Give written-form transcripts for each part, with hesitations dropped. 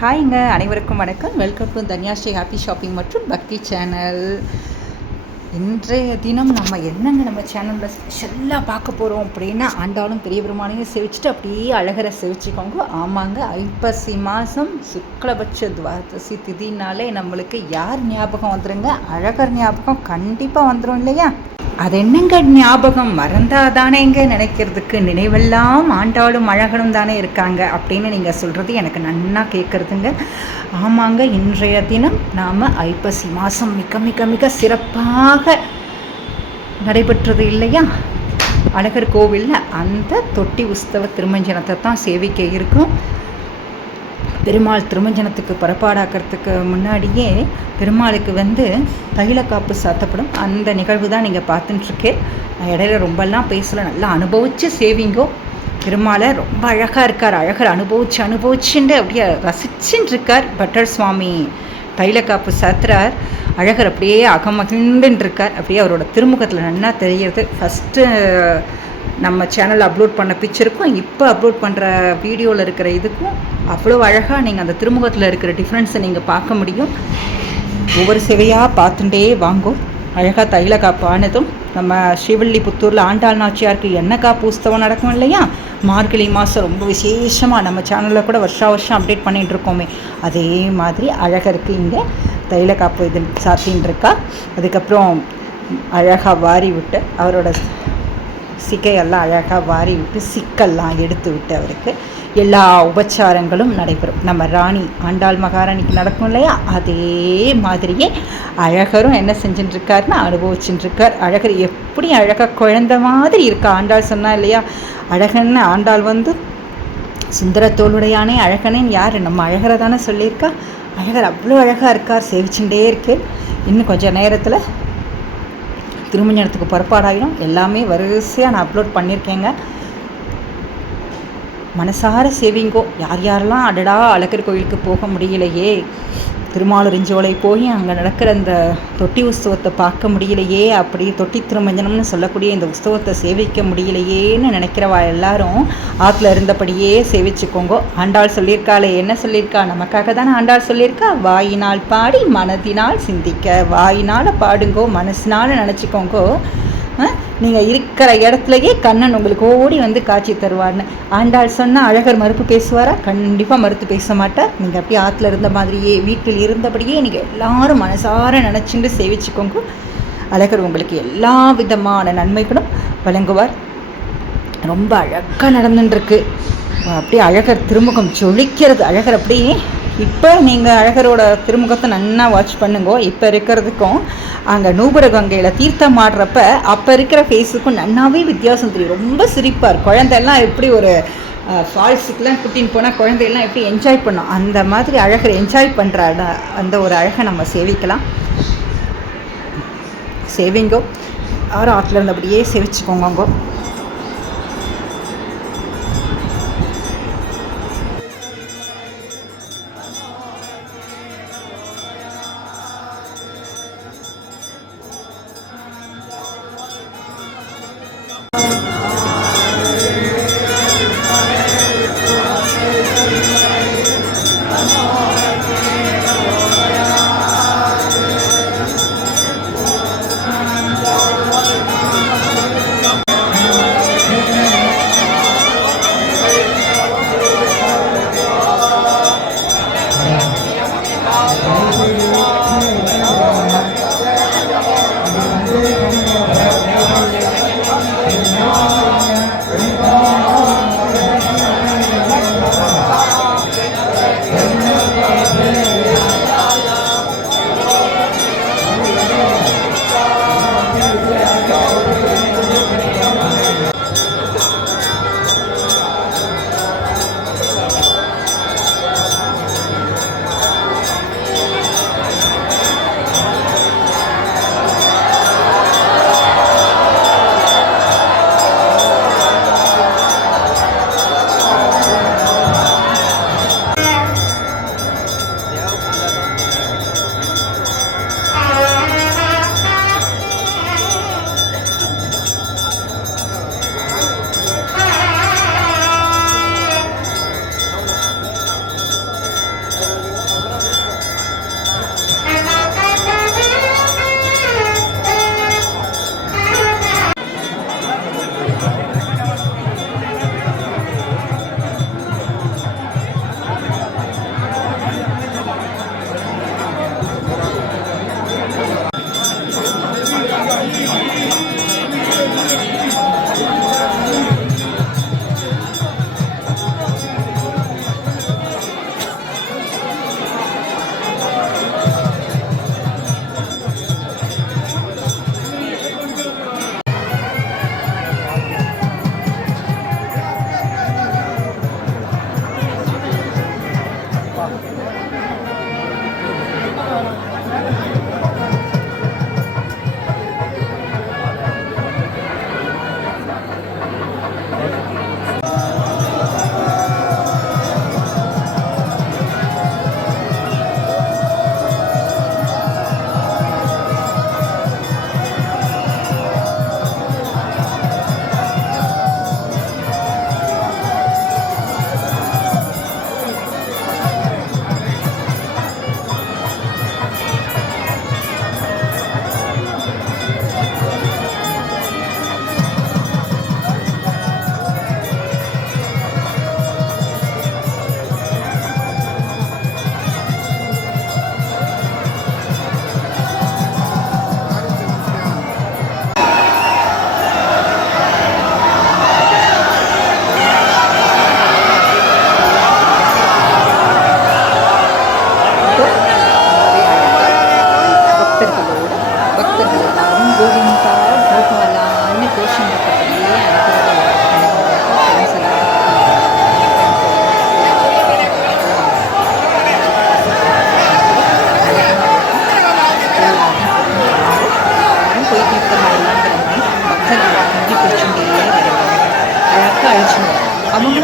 ஹாய்ங்க, அனைவருக்கும் வணக்கம். Welcome to Dhanyashree happy shopping மற்றும் பக்தி சேனல். இன்றைய தினம் நம்ம என்னங்க நம்ம சேனலில் ஸ்பெஷலாக பார்க்க போகிறோம் அப்படின்னா, ஆண்டாலும் பெரிய பெருமானையும் சேவிச்சுட்டு அப்படியே அழகரை சேவிச்சுக்கோங்க. ஆமாங்க, ஐப்பசி மாதம் சுக்லபட்ச துவாதசி திதினாலே நம்மளுக்கு யார் ஞாபகம் வந்துடுங்க? அழகர் ஞாபகம் கண்டிப்பாக வந்துடும் இல்லையா? அது என்னங்க ஞாபகம் மறந்தாதானேங்க நினைக்கிறதுக்கு, நினைவெல்லாம் ஆண்டாளும் அழகனும் தானே இருக்காங்க அப்படின்னு நீங்கள் சொல்கிறது எனக்கு நன்னா கேட்குறதுங்க. ஆமாங்க, இன்றைய தினம் நாம் ஐப்பசி மாதம் மிக மிக மிக சிறப்பாக நடைபெற்றது இல்லையா? அழகர் கோவிலில் அந்த தொட்டி உற்சவ திருமஞ்சனத்தை தான் சேவிக்க இருக்கும். பெருமாள் திருமஞ்சனத்துக்கு புறப்பாடாக்கிறதுக்கு முன்னாடியே பெருமாளுக்கு தைலக்காப்பு சாத்தப்படும். அந்த நிகழ்வு தான் நீங்கள் பார்த்துட்டுருக்கேன். நான் இடையில ரொம்பலாம் பேசலை, நல்லா அனுபவித்து சேவிங்கோ. பெருமாளை ரொம்ப அழகாக இருக்கார். அழகர் அனுபவிச்சுட்டு அப்படியே ரசிச்சுட்டு இருக்கார். பட்டர் சுவாமி தைலக்காப்பு சாத்துறார். அழகர் அப்படியே அகமகிழ்ந்துன்னு இருக்கார். அப்படியே அவரோட திருமுகத்தில் நல்லா தெரிகிறது. ஃபஸ்ட்டு நம்ம சேனல் அப்லோட் பண்ண பிக்சருக்கும் இப்போ அப்லோட் பண்ணுற வீடியோவில் இருக்கிற இதுக்கும் அவ்வளோ அழகாக நீங்கள் அந்த திருமுகத்தில் இருக்கிற டிஃப்ரென்ஸை நீங்கள் பார்க்க முடியும். ஒவ்வொரு சேவையாக பார்த்துட்டே வாங்கும். அழகாக தைல காப்பு ஆனதும் நம்ம ஸ்ரீவில்லிபுத்தூரில் ஆண்டாள் நாச்சியாருக்கு எண்ணெய் காப்பு உற்சவம் நடக்கும் இல்லையா? மார்கழி மாதம் ரொம்ப விசேஷமாக நம்ம சேனலில் கூட வருஷம் அப்டேட் பண்ணிகிட்டு இருக்கோமே, அதே மாதிரி அழகருக்கு இங்கே தைல காப்பு இது சாத்தின்னு இருக்கா. அதுக்கப்புறம் அழகாக வாரி விட்டு அவரோட சிக்கையெல்லாம் அழகாக வாரி விட்டு சிக்கெல்லாம் எடுத்து விட்டு அவருக்கு எல்லா உபச்சாரங்களும் நடைபெறும். நம்ம ராணி ஆண்டாள் மகாராணிக்கு நடக்கும் இல்லையா? அதே மாதிரியே அழகரும் என்ன செஞ்சுட்டுருக்காருன்னா அனுபவிச்சுட்டுருக்கார். அழகர் எப்படி அழகாக குழந்த மாதிரி இருக்கா. ஆண்டாள் சொன்னா இல்லையா, அழகன்னு ஆண்டாள் சுந்தரத்தோளுடையானே அழகனேன்னு யார்? நம்ம அழகரை தானே சொல்லியிருக்கா. அழகர் அவ்வளோ அழகாக இருக்கார். சேவிச்சுட்டே இருக்கு. இன்னும் கொஞ்சம் நேரத்தில் திருமஞ்சனத்துக்கு புறப்பாடாயிடும். எல்லாமே வரிசையாக நான் அப்லோட் பண்ணியிருக்கேங்க. மனசார சேவிங்கோ. யார் யாரெல்லாம் அடடா அழகர் கோயிலுக்கு போக முடியலையே, திருமாலிருஞ்சோலை போய் அங்கே நடக்கிற அந்த தொட்டி உற்சவத்தை பார்க்க முடியலையே, அப்படி தொட்டி திருமஞ்சனம்னு சொல்லக்கூடிய இந்த உற்சவத்தை சேவிக்க முடியலையேன்னு நினைக்கிறவா எல்லாரும் ஆற்றுல இருந்தபடியே சேவிச்சுக்கோங்க. ஆண்டாள் சொல்லியிருக்காளே, என்ன சொல்லியிருக்கா? நமக்காக தானே ஆண்டாள் சொல்லியிருக்கா, வாயினால் பாடி மனதினால் சிந்திக்க. வாயினால் பாடுங்கோ, மனசினால் நினச்சிக்கோங்கோ. நீங்கள் இருக்கிற இடத்துலையே கண்ணன் உங்களுக்கு ஓடி காட்சி தருவார்னு ஆண்டாள் சொன்னால் அழகர் மறுப்பு பேசுவாரா? கண்டிப்பாக மறுத்து பேச மாட்டார். நீங்கள் அப்படியே ஆற்றுல இருந்த மாதிரியே வீட்டில் இருந்தபடியே நீங்கள் எல்லாரும் மனசார நினச்சிட்டு சேவிச்சுக்கோங்க. அழகர் உங்களுக்கு எல்லா விதமான நன்மைகளும் வழங்குவார். ரொம்ப அழகாக நடந்துட்டுருக்கு. அப்படியே அழகர் திருமுகம் ஜொலிக்கிறது. அழகர் அப்படியே இப்போ நீங்கள் அழகரோட திருமுகத்தை நல்லா வாட்ச் பண்ணுங்கோ. இப்போ இருக்கிறதுக்கும் அங்கே நூபுர கங்கையில் தீர்த்தம் ஆடுறப்ப அப்போ இருக்கிற ஃபேஸுக்கும் நன்னாவே வித்தியாசம் தெரியும். ரொம்ப சிரிப்பார். குழந்தையெல்லாம் எப்படி ஒரு ஃபால்ஸுக்கெலாம் கூட்டின்னு போனால் குழந்தையெல்லாம் எப்படி என்ஜாய் பண்ணோம், அந்த மாதிரி அழகர் என்ஜாய் பண்ணுற அந்த ஒரு அழகை நம்ம சேவிக்கலாம். சேவிங்கோ. யாரும் ஆற்றுல இருந்தபடியே சேவிச்சுக்கோங்கோ. அவங்களும்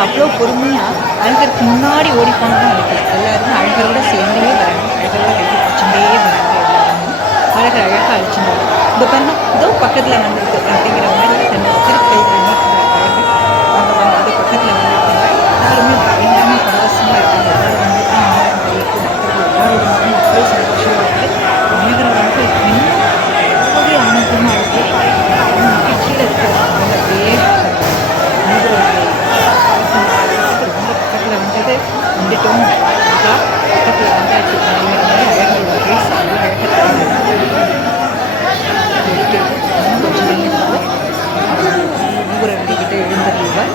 அவ்வளோ பொறுமையாக அழகருக்கு முன்னாடி ஓடி போனதான் அழகர். எல்லாருமே அழகரோட சேர்ந்தே வராங்க, அழகரோட கட்டி பிடிச்சுட்டே வராங்க. எல்லாருமே அழகர் அழகாக அழிச்சுட்டாரு. இந்த பண்ண இதோ பக்கத்தில் வந்துருக்கு அப்படிங்கிற மாதிரி தன்னோட திருக்கைகள் அழகர் அவங்க வந்து பக்கத்தில் வந்துருக்காங்க. எல்லாருமே பயங்கரமாக பரவசமாக இருக்காங்க. எல்லாரும் வந்து கையெழுத்து நடக்கிறது எல்லாரோட முகம் அவ்வளோ சந்தோஷமாக இருக்குது. அழகரை வந்து இன்னும் ரொம்பவே ஆனந்தமாக இருக்குது. மகிழ்ச்சியில் இருக்கிறாங்க. அப்படியே வந்துட்டோம் பக்கத்தில் வந்தாச்சு அப்படிங்கிற மாதிரி அழகரோட பேசி இன்னும் கொஞ்சம் நேரத்தில் ஊரை நடிக்கிட்டு எழுந்துருவார்.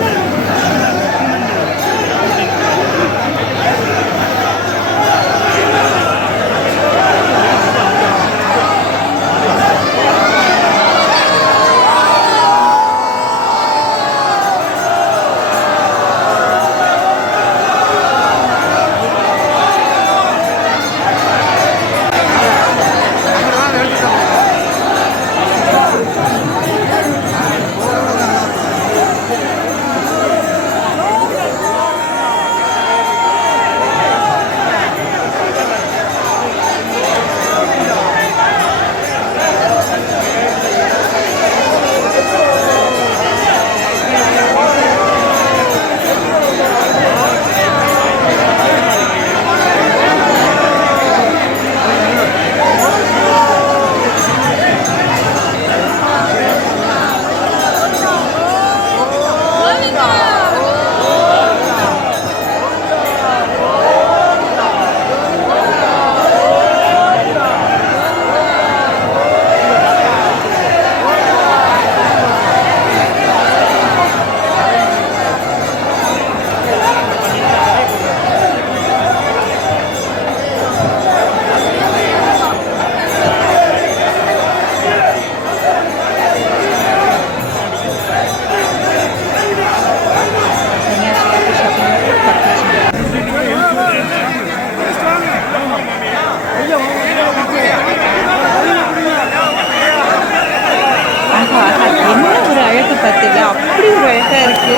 பார்த்தீங்களா, அப்படி ஒரு அழகாக இருக்குது.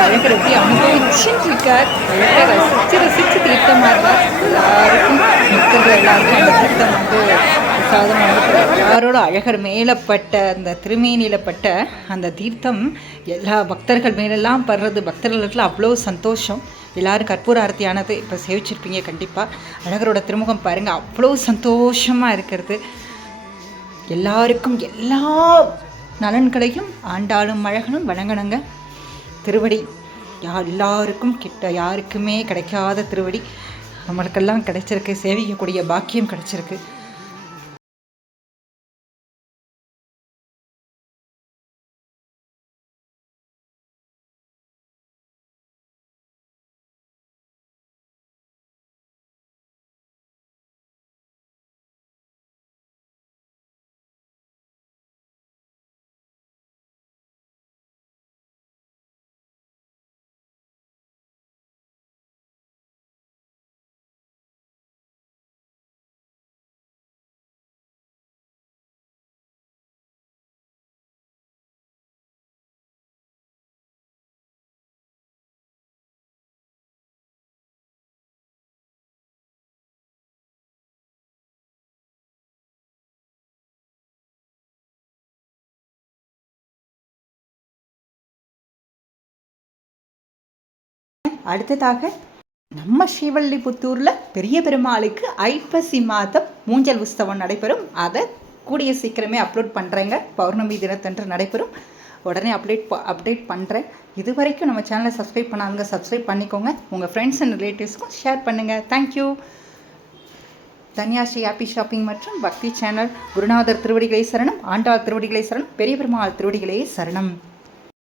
அழகர் எப்படி அனுபவிச்சுட்டு இருக்கார். அழகாக ரசித்து தீர்த்தமாக இருக்கார். எல்லாருக்கும் பக்தர்கள் எல்லாருக்கும் அந்த தீர்த்தம் வந்து பிரசாதமாக எல்லாரோட அழகர் மேலப்பட்ட அந்த திருமேனியிலப்பட்ட அந்த தீர்த்தம் எல்லா பக்தர்கள் மேலெல்லாம் படுறது. பக்தர்களுக்குலாம் அவ்வளோ சந்தோஷம். எல்லோரும் கற்பூர ஆரத்தியானது இப்போ சேவிச்சிருப்பீங்க கண்டிப்பாக. அழகரோட திருமுகம் பாருங்கள், அவ்வளோ சந்தோஷமாக இருக்கிறது. எல்லாருக்கும் எல்லா நலன்களையும் ஆண்டாளும் அழகனும் வழங்கணுங்க. திருவடி எல்லாருக்கும் யாருக்குமே கிடைக்காத திருவடி நம்மளுக்கெல்லாம் கிடைச்சிருக்கு. சேவிக்கக்கூடிய பாக்கியம் கிடைச்சிருக்கு. அடுத்ததாக நம்ம ஸ்ரீவல்லிபுத்தூரில் பெரிய பெருமாளுக்கு ஐப்பசி மாதம் ஊஞ்சல் உற்சவம் நடைபெறும். அதை கூடிய சீக்கிரமே அப்லோட் பண்ணுறேங்க. பௌர்ணமி தினத்தன்று நடைபெறும். உடனே அப்டேட் பண்ணுறேன். இது வரைக்கும் நம்ம சேனலை சப்ஸ்கிரைப் பண்ணாங்க, சப்ஸ்கிரைப் பண்ணிக்கோங்க. உங்கள் ஃப்ரெண்ட்ஸ் அண்ட் ரிலேட்டிவ்ஸ்க்கும் ஷேர் பண்ணுங்கள். தேங்க்யூ. தன்யாஸ்ரீ ஹாப்பி ஷாப்பிங் மற்றும் பக்தி சேனல். குருநாதர் திருவடிகளே சரணம், ஆண்டாள் திருவடிகளே சரணம், பெரிய பெருமாள் திருவடிகளே சரணம்.